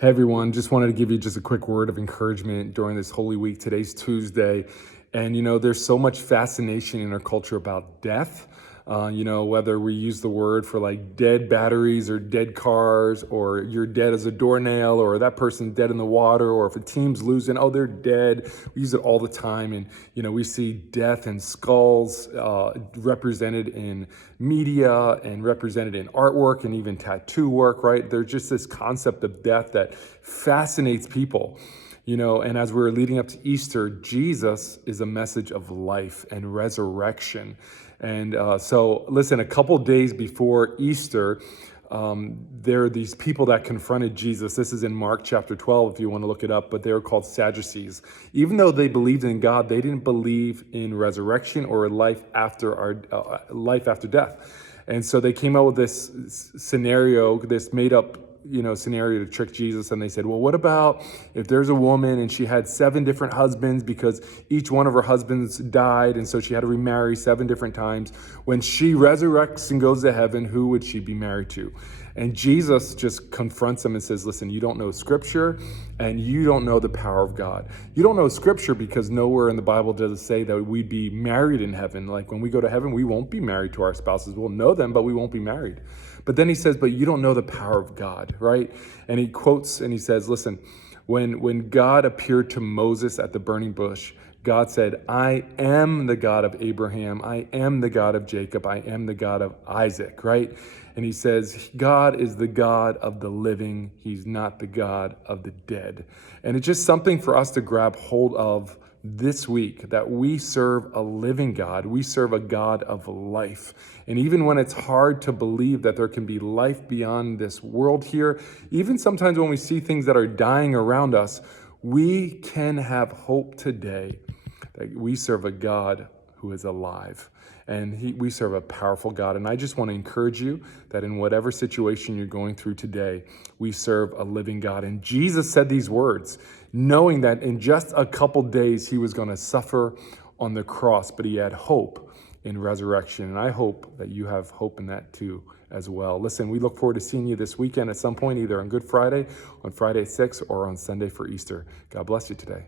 Hey everyone, just wanted to give you just a quick word of encouragement during this Holy Week. Today's Tuesday, and there's so much fascination in our culture about death. Whether we use the word for like dead batteries or dead cars, or you're dead as a doornail, or that person's dead in the water, or if a team's losing, oh, they're dead. We use it all the time. And, we see death and skulls represented in media and represented in artwork and even tattoo work, right? There's just this concept of death that fascinates people. And as we're leading up to Easter, Jesus is a message of life and resurrection. And so, listen, a couple days before Easter, there are these people that confronted Jesus. This is in Mark chapter 12, if you want to look it up, but they were called Sadducees. Even though they believed in God, they didn't believe in resurrection or life after death. And so they came out with this scenario, this made up scenario to trick Jesus. And they said, well, what about if there's a woman and she had 7 different husbands because each one of her husbands died, and so she had to remarry 7 different times. When she resurrects and goes to heaven, who would she be married to? And Jesus just confronts them and says, listen, you don't know scripture and you don't know the power of God. You don't know scripture because nowhere in the Bible does it say that we'd be married in heaven. Like when we go to heaven, we won't be married to our spouses. We'll know them, but we won't be married. But then he says, but you don't know the power of God, right? And he quotes and he says, listen, when God appeared to Moses at the burning bush, God said, I am the God of Abraham. I am the God of Jacob. I am the God of Isaac, right? And he says, God is the God of the living. He's not the God of the dead. And it's just something for us to grab hold of this week, that we serve a living God. We serve a God of life. And even when it's hard to believe that there can be life beyond this world here, even sometimes when we see things that are dying around us, we can have hope today that we serve a God who is alive. And we serve a powerful God. And I just want to encourage you that in whatever situation you're going through today, we serve a living God. And Jesus said these words, knowing that in just a couple days he was going to suffer on the cross, but he had hope in resurrection. And I hope that you have hope in that too as well. Listen, we look forward to seeing you this weekend at some point, either on Good Friday, on Friday at 6, or on Sunday for Easter. God bless you today.